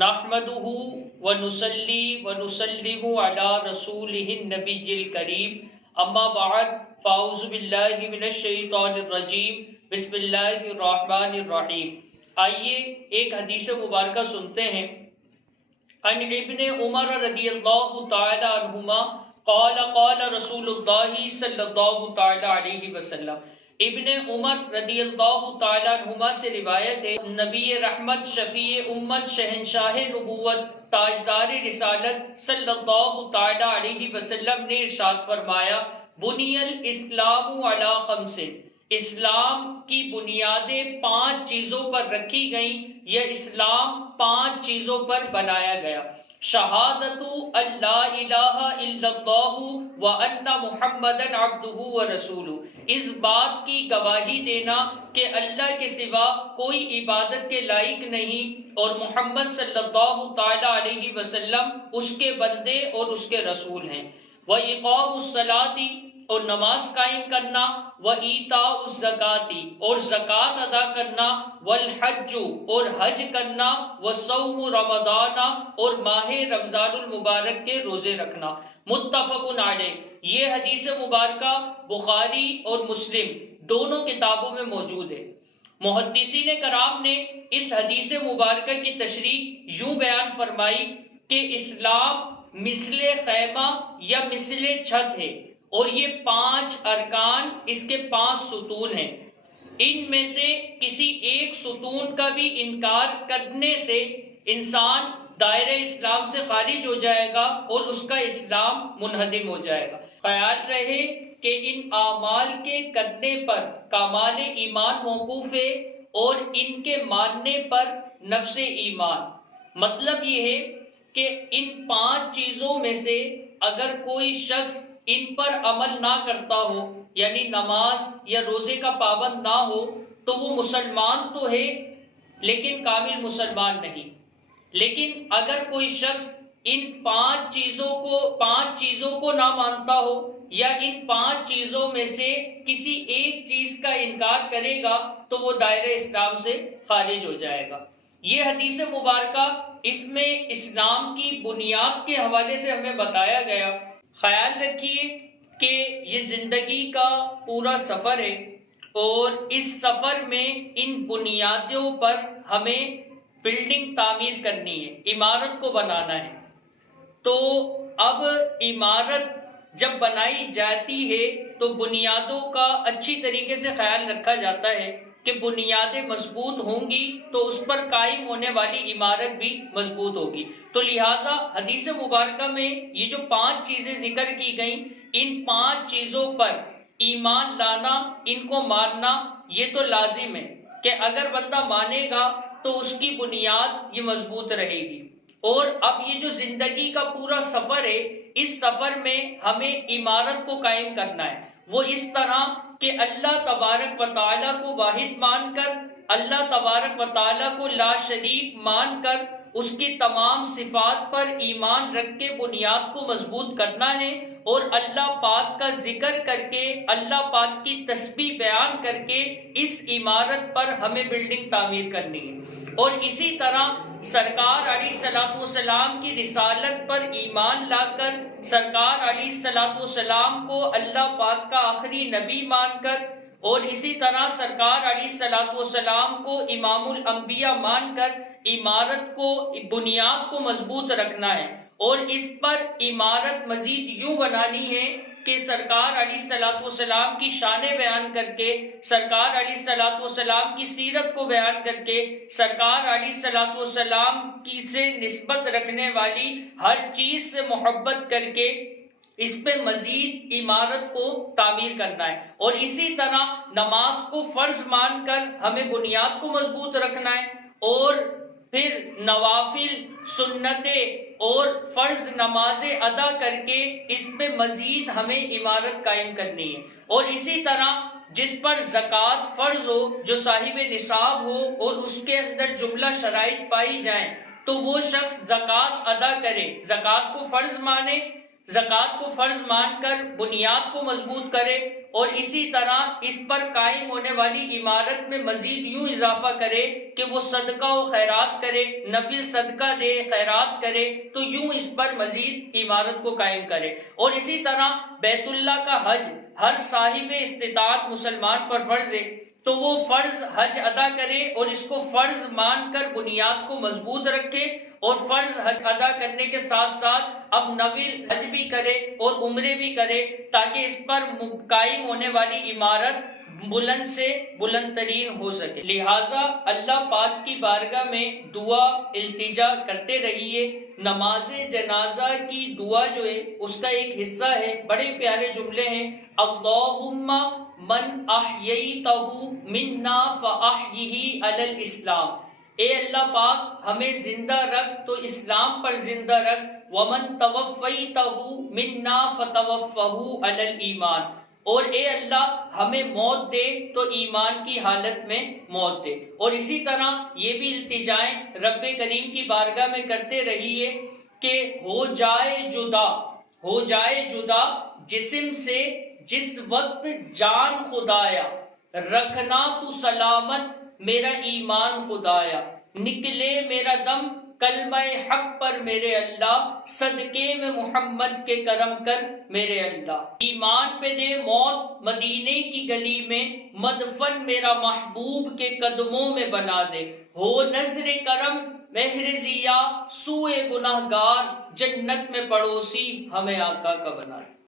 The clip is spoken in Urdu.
نحمدہ ونصلی ونسلم علی رسولہ النبی الکریم اما بعد فاعوذ باللہ من الشیطان الرجیم بسم اللہ الرحمن الرحیم۔ آئیے ایک حدیث مبارکہ سنتے ہیں۔ عن ابن عمر رضی اللہ تعالی عنہما قال قال رسول اللہ صلی اللہ تعالی علیہ وسلم۔ ابن عمر رضی اللہ تعالی عنہما سے روایت ہے، نبی رحمت، شفیع امت، شہنشاہ نبوت، تاجدار رسالت صلی اللہ تعالی علیہ وسلم نے ارشاد فرمایا، بنی الاسلام علی خمس، اسلام کی بنیادیں 5 چیزوں پر رکھی گئیں، یہ اسلام 5 چیزوں پر بنایا گیا۔ شہادت اللہ الہ الا اللہ وان محمدا عبدہ ورسولہ، اس بات کی گواہی دینا کہ اللہ کے سوا کوئی عبادت کے لائق نہیں اور محمد صلی اللہ تعالی علیہ وسلم اس کے بندے اور اس کے رسول ہیں۔ وَإِقَامُ الصَّلَاةِ، اور نماز قائم کرنا، وَإِيتَاءُ الزَّكَاةِ، اور زکوٰۃ ادا کرنا، وَالْحَجُّ، اور حج کرنا، وَصَوْمُ رَمَضَانَ، اور ماہ رمضان المبارک کے روزے رکھنا۔ متفق علیہ، یہ حدیث مبارکہ بخاری اور مسلم دونوں کتابوں میں موجود ہے۔ محدثین کرام نے اس حدیث مبارکہ کی تشریح یوں بیان فرمائی کہ اسلام مثل خیمہ یا مثل چھت ہے، اور یہ 5 ارکان، اس کے 5 ستون ہیں۔ ان میں سے کسی ایک ستون کا بھی انکار کرنے سے انسان دائرہ اسلام سے خارج ہو جائے گا اور اس کا اسلام منہدم ہو جائے گا۔ خیال رہے کہ ان اعمال کے کرنے پر کمال ایمان موقوف ہے اور ان کے ماننے پر نفس ایمان۔ مطلب یہ ہے کہ ان 5 چیزوں میں سے اگر کوئی شخص ان پر عمل نہ کرتا ہو، یعنی نماز یا روزے کا پابند نہ ہو، تو وہ مسلمان تو ہے لیکن کامل مسلمان نہیں۔ لیکن اگر کوئی شخص ان 5 چیزوں کو نہ مانتا ہو یا ان 5 چیزوں میں سے کسی ایک چیز کا انکار کرے گا تو وہ دائرہ اسلام سے خارج ہو جائے گا۔ یہ حدیث مبارکہ اس میں اسلام کی بنیاد کے حوالے سے ہمیں بتایا گیا۔ خیال رکھیے کہ یہ زندگی کا پورا سفر ہے اور اس سفر میں ان بنیادوں پر ہمیں بلڈنگ تعمیر کرنی ہے، عمارت کو بنانا ہے۔ تو اب عمارت جب بنائی جاتی ہے تو بنیادوں کا اچھی طریقے سے خیال رکھا جاتا ہے کہ بنیادیں مضبوط ہوں گی تو اس پر قائم ہونے والی عمارت بھی مضبوط ہوگی۔ تو لہٰذا حدیث مبارکہ میں یہ جو 5 چیزیں ذکر کی گئیں، ان 5 چیزوں پر ایمان لانا، ان کو ماننا، یہ تو لازم ہے کہ اگر بندہ مانے گا تو اس کی بنیاد یہ مضبوط رہے گی۔ اور اب یہ جو زندگی کا پورا سفر ہے، اس سفر میں ہمیں عمارت کو قائم کرنا ہے، وہ اس طرح کہ اللہ تبارک و تعالیٰ کو واحد مان کر، اللہ تبارک و تعالیٰ کو لا شریک مان کر، اس کی تمام صفات پر ایمان رکھ کے بنیاد کو مضبوط کرنا ہے، اور اللہ پاک کا ذکر کر کے، اللہ پاک کی تسبیح بیان کر کے اس عمارت پر ہمیں بلڈنگ تعمیر کرنی ہے۔ اور اسی طرح سرکار علیہ الصلوۃ والسلام کی رسالت پر ایمان لا کر، سرکار علیہ الصلوۃ والسلام کو اللہ پاک کا آخری نبی مان کر، اور اسی طرح سرکار علیہ الصلوۃ والسلام کو امام الانبیاء مان کر عمارت کو، بنیاد کو مضبوط رکھنا ہے۔ اور اس پر عمارت مزید یوں بنانی ہے کہ سرکار علیہ الصلوۃ والسلام کی شانیں بیان کر کے، سرکار علیہ الصلوۃ والسلام کی سیرت کو بیان کر کے، سرکار علیہ الصلوۃ والسلام کی سے نسبت رکھنے والی ہر چیز سے محبت کر کے اس پہ مزید عمارت کو تعمیر کرنا ہے۔ اور اسی طرح نماز کو فرض مان کر ہمیں بنیاد کو مضبوط رکھنا ہے، اور پھر نوافل، سنتیں اور فرض نمازیں ادا کر کے اس پہ مزید ہمیں عمارت قائم کرنی ہے۔ اور اسی طرح جس پر زکوٰۃ فرض ہو، جو صاحب نصاب ہو اور اس کے اندر جملہ شرائط پائی جائیں، تو وہ شخص زکوٰۃ ادا کرے، زکوٰۃ کو فرض مانے، زکوٰۃ کو فرض مان کر بنیاد کو مضبوط کرے، اور اسی طرح اس پر قائم ہونے والی عمارت میں مزید یوں اضافہ کرے کہ وہ صدقہ و خیرات کرے، نفل صدقہ دے، خیرات کرے، تو یوں اس پر مزید عمارت کو قائم کرے۔ اور اسی طرح بیت اللہ کا حج ہر صاحب استطاعت مسلمان پر فرض ہے، تو وہ فرض حج ادا کرے اور اس کو فرض مان کر بنیاد کو مضبوط رکھے، اور فرض حج ادا کرنے کے ساتھ ساتھ اب نفل حج بھی کرے اور عمرے بھی کرے، تاکہ اس پر قائم ہونے والی عمارت بلند سے بلند ترین ہو سکے۔ لہٰذا اللہ پاک کی بارگاہ میں دعا التجا کرتے رہیے۔ نماز جنازہ کی دعا جو ہے اس کا ایک حصہ ہے، بڑے پیارے جملے ہیں، اللہم من احییتہ منا فاحیہ علی الاسلام، اے اللہ پاک ہمیں زندہ رکھ تو اسلام پر زندہ رکھ، ومن توفیتہ منا فتوفہ علی الایمان، اور اے اللہ ہمیں موت دے تو ایمان کی حالت میں موت دے۔ اور اسی طرح یہ بھی التجائیں رب کریم کی بارگاہ میں کرتے رہیے کہ ہو جائے جدا جسم سے جس وقت جان خدایا، رکھنا تو سلامت میرا ایمان خدایا، نکلے میرا دم کلمہ حق پر میرے اللہ، صدقے میں محمد کے کرم کر میرے اللہ، ایمان پہ دے موت مدینے کی گلی میں، مدفن میرا محبوب کے قدموں میں بنا دے، ہو نظر کرم مہر ضیا سوئے گناہگار، جنت میں پڑوسی ہمیں آقا کا بنا دے۔